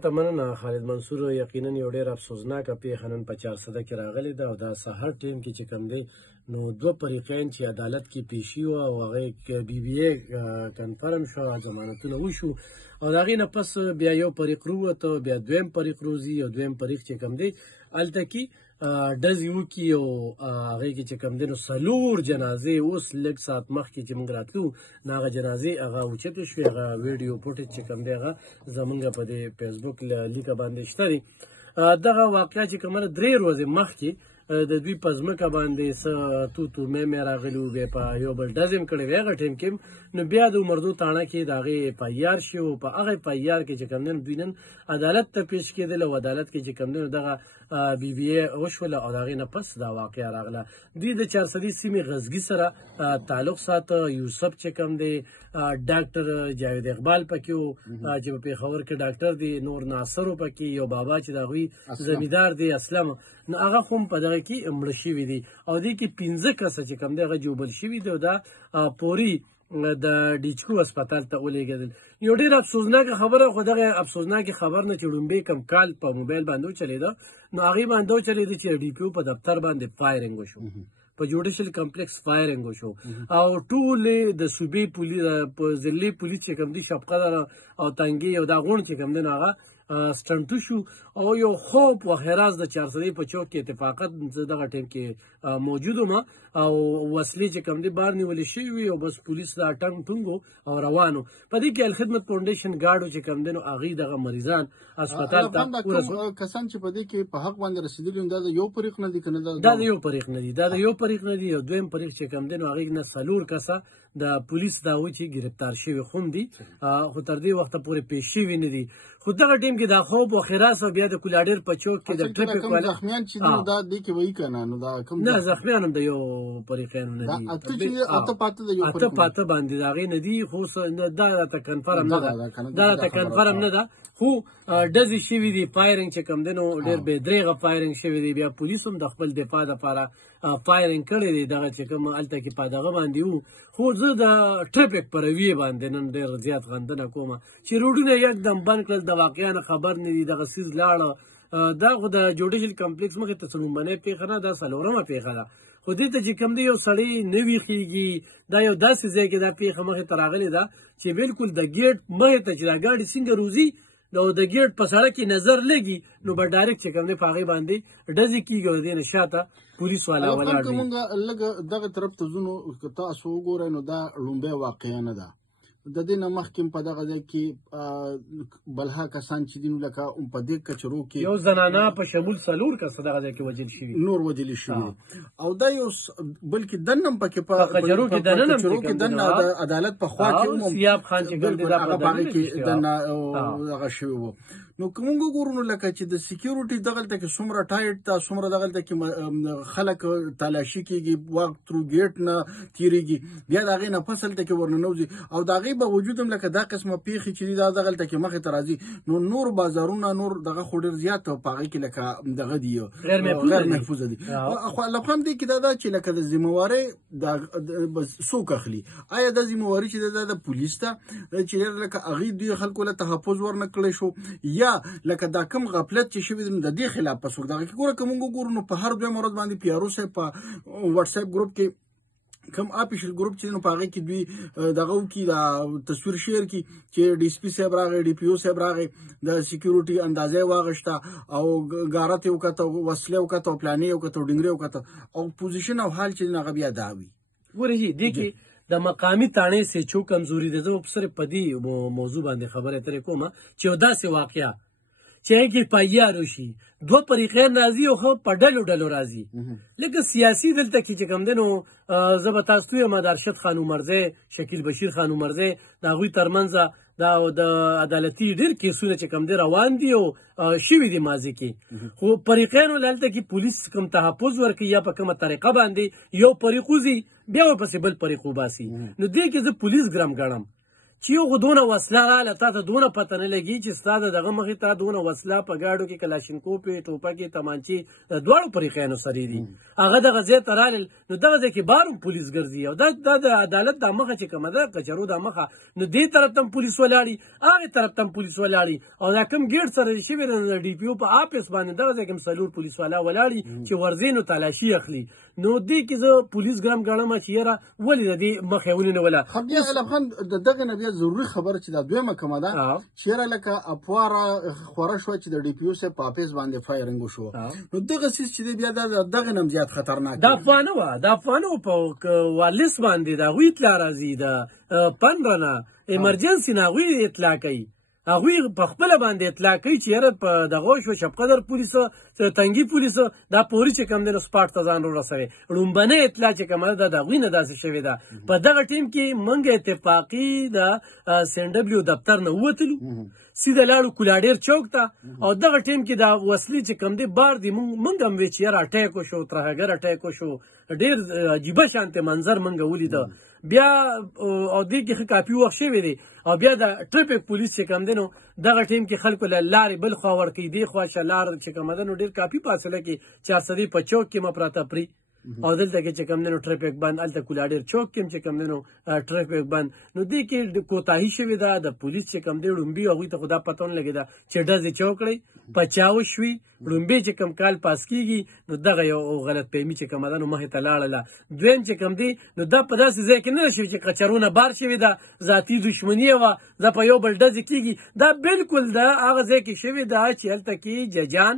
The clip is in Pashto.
زیاته مننه خالد منصور. یقینا یو ډېر افسوسناکه پیښه نن په 400 کې راغلې ده او دا سهار ټیم کې چې کوم دی نو دوه فریقین چې عدالت کې پیشي وه او هغه بي بي اے کنفرم شو، ضمانتونه وشو او د هغې نه پس بیا یو فریق رووته، بیا دویم فریق روځي او دویم فریق چې کوم دی هلته کې ډزې وکړي او هغې کې چې کوم دی نو 4 جنازې اوس لږ ساعت مخکې چې موږ راتلو نو هغه جنازې هغه اوچتې شوې، هغه ویډیو فوټیج چې کوم دی هغه زمونږ په دې فیسبوک لیکه باندې شته دی. دغه واقعه چې کومه 3 ورځې مخکې د دوی په ځمکه باندې څه توتو میمې راغلي وو، بیا په یو بل ډز هم کړی وی هغه ټایم کې نو بیا د عمردو تاڼه کې د هغې اف آی آر شي او په هغه اف آی آر کې چې کوم دی دوی نن عدالت ته پیش کېدل او عدالت کې چې کوم دی دغه بي بي اے وشوله او د هغې نه پس دا واقعه راغله. دوی د 400 سیمې غزګي سره تعلق ساته. یوسف چې کوم دی ډاکټر جاوید اقبال پکې و چې په پېښور کې ډاکټر دی، نور ناصر و پکې، یو بابا چې د هغوی زمیندار دی اسلم، نو هغه خو هم په دغه کې مړه شوي دي او دې کې 15 کسه چې کوم دی هغه جوبل شوي دي او دا پوري د ډیچکو هسپتال ته ولېږدل. یو ډېر افسوسناکه خبره، خو دغه افسوسناکې خبر نه چې لومبۍ کم کال په موبایل باندې وچلېده نو هغې باندې وچلېده چې ډي پي او په دفتر باندې فایرنګ وشو، په جوډیشل کمپلیکس فایرنګ وشو او ټولې د صوبې په ضلعي پولیس چې کوم دي شفقدر او تنګي او دا غونډ چې کوم دی نو هغه سټنټو شو او یو خوب و حراس د 400 په چوک کې اتفاقت زه دغه ټیم کې موجود وم او وسلې چې کوم دي بار نیولې شوي وي او بس پولیس دا ټنګ ټونګو او روانو. په دې کې الخدمت فاونډیشن ګاډو چې کوم دی نو هغې دغه مریضان هسپتال ته کسان چې په دې کې په حق باندې رسېدلي دا د یو فریق نه دي که نه؟ دا د یو فریق نه دي، دا د یو فریق نه دي. او دویم فریق چې کوم دی نو هغې نه 4 کسه د پولیس دا و چې ګرفتار شوي خو دي خو تر دې وخته پورې پیش شوي نه دي. خو دغه ټیم کې دا خوب و خراس او بیا د کولاډر په چوک کې د ټریفیک والا زخمیان چې دي دا دې کې وایي که نه؟ نو دا کوم نه زخمیان هم د یو فریقینو نه دي، اته پاته د یو اته پاته باندې د هغې نه دي خو دا راته کنفرم نه ده، دا راته کنفرم نه ده خو ډزې شوي دي، فایرنګ چې کوم دی نو ډېر بې درېغه فایرنګ شوی دی. بیا پولیس هم د خپل دفاع دپاره فایرنګ کړی دی دغه چې کوم هلته کې په دغه باندې وو. خو زه د ټریفیک په رویې باندې نن ډېر زیات غندنه کومه چې روډونه یکدم بند کړل، د واقعیا نه خبر نه دي، دغه څیز لاړه. دا خو د جوډیشل کمپلیکس مخې ته څلومبنۍ پیښه نه، دا 4مه پیښه ده. خو دې ته چې کوم دی یو سړی نه ویښېږي، دا یو داسې ځای کې دا پیښه مخې ته راغلې ده چې بالکل د ګیټ مخې ته چې دا ګاډي څنګه روځي د ګیټ په سړک کې نظر لګي نو به ډایرکټ چې کوم دی په هغې باندې ډزې کېږي او د دې نه شاته پولیس والا ولاړ وي. موږ لږ دغه طرف ته ځو نو که تاسو وګورئ نو دا لومبۍ واقعه نه ده. د دې نه مخکې په دغه ځای کې بلها کسان چې دي نو لکه په دې کچرو کې یو زنانه په شمول 4 کسه دغه ځای کې وژل شوي، نور وژلي شوي او دا یو بلکې دننه هم پکې په کچرو کې دننه د عدالت په خوا کې سیاب خان چې ګل دی دا هغه باغې کې دننه دغه شوي وو. نو که موږ وګورو نو لکه چې د سکیورټي دغلته کې څومره ټایټ ده، څومره دغلته کې خلک تلاشي کېږي، واک ترو ګیټ نه تېرېږي، بیا د هغې نه پس هلته کې ورننوځي او د هغې باوجود هم لکه دا قسمه پیښې چې دي دا دغلته کې مخې ته راځي نو نور بازارونه نور دغه خو ډېر زیات په هغې کې لکه دغه دي غیر محفوظه دي. خو لبخند دې کې دا ده چې لکه د ذمهوارۍ څوک اخلي؟ آیا دا ذمهواري چې ده د پولیس ته چې لکه هغې دوی خلکو له تحفظ ورنه کړی شو یا لکه دا کم غفلت چې شوي دی نو د دې خلاف په څوک دغه کې ګوره که موږ وګورو نو په هر دویم ورځ باندې پي آر او صاحب په وټساپ ګروپ کې کم آفیشل ګروپ چې نو په هغې کې دوی دغه وکړي دا تصویر شیر کړي چې ډي سي پي صاحب راغی، ډي پي او صاحب راغی، د سکیورټي اندازه یې واغېسته او غارت یې وکته، وسلې یې وکته، پلانې یې وکته، ډنګرې یې وکته او پوزیشن او حال چې هغه بیا دا وي. ګوره دې کې د مقامي تاڼې سېچو کمزوري ده. زه صرف په دې موضوع باندې خبرې اترې کومه چې یو داسې واقعه چې هغې کې پایار وشي، 2 فریقین راځي او خو په ډلو ډلو راځي. لکه سیاسي دلته کې چې کوم دی نو زه به تاسو ته وایم د ارشد خان عمرزی، شکیل بشیر خان عمرزی د هغوی ترمنځ دا د عدالتي ډېر کیسونه چې کوم دی روان دي او شوي دي ماضي کې. خو فریقینو هلته کې پولیس کوم تحفظ ورکوي یا په کومه طریقه باندې یو فریق وځي بیا ورپسې بل فریق وباسي. نو دې کې زه پولیس ګرم ګڼم چې یو خو دونه وسله راله تا ته دونه پته نه لګي چې ستا د دغه مخې ته دونه وسله په ګاډو کې کلاشینکوفې ټوپکې تمانچې د دواړو فریقینو سرې دي هغه دغه ځای ته رالل نو دغه ځای کې بار هم پولیس ګرځي او دا د عدالت دا مخه چې کومه ده کچرو دا مخه نو دې طرف ته هم پولیس ولاړي هغې طرف ته هم پولیس ولاړي او دا کوم ګیټ سره شوي د ډي پي او په آفس باندې دغه ځای کې هم څلور پولیس والا ولاړي چې ورځي نو تلاشي اخلي نو دې کې زه پولیس ګرم ګڼم چې یاره ولې د دې مخه ونیوله بیا علم خان د دغه نه بیا ضروري خبره چې دا دویمه کومه ده چې یاره لکه افواره خوره شوه چې د ډي پي او صاحب په آفس باندې فایرنګ وشو نو دغه څیز چې دی بیا دغه نه هم زیات خطرناک دا افوا نه وه دا افوا نه وه په والس باندې د هغوی اطلاع راځي د پندره نه ایمرجنسي نه هغوی اطلاع کوي هغوی په خپله باندې اطلاع کوي چې یاره په دغه شوه شبقدر پولیسو تنګي پولیسو دا پوري چې کوم دی نو سپاټ ته ځان ورسوي لومبنۍ اطلاع چې کومه ده د هغوی نه داسې شوې ده په دغه ټیم کې موږ اتفاقي د سین ډبلیو دفتر نه ووتلو سیده لاړو کولاډیر چوک ته او دغه ټیم کې دا وسلې چې کوم دی بار دی موږ هم وی چې یاره اټیک وشو ترهګر اټیک وشو ډېر عجیبه شانتې منظر موږ ولیده بیا او دې کې ښه کافي وخت شوی دی او بیا د ټریفک پولیس چې کوم دی نو دغه ټیم کې خلکو له لارې بل خوا ورکوي دې خوا شه لار چې کومه ده نو ډېر کافي فاصله کې 400 په چوک کې مه پراته پري او دلته کې چې کوم دی نو ټریفک بند هلته کولاډیر چوک کې هم چې کوم دی نو ټریفک بند نو دې کې کوتاهي شوې ده د پولیس چې کوم دی ړومبي هغوی ته خو دا پته نه لګېده چې ډزې چا وکړئ په چا وشوي ړومبې چې کوم کال پاس کېږي نو دغه یو غلط فهمي چې کومه ده نو مخې ته لاړله دویم چې کوم دی نو دا په داسې ځای کې نه ده شوي چې کچرونه بار شوې ده ذاتي دشمني یې وه دا په یو بل ډزې کېږي دا بلکل د هغه ځای کې شوې ده چې هلته کې ججان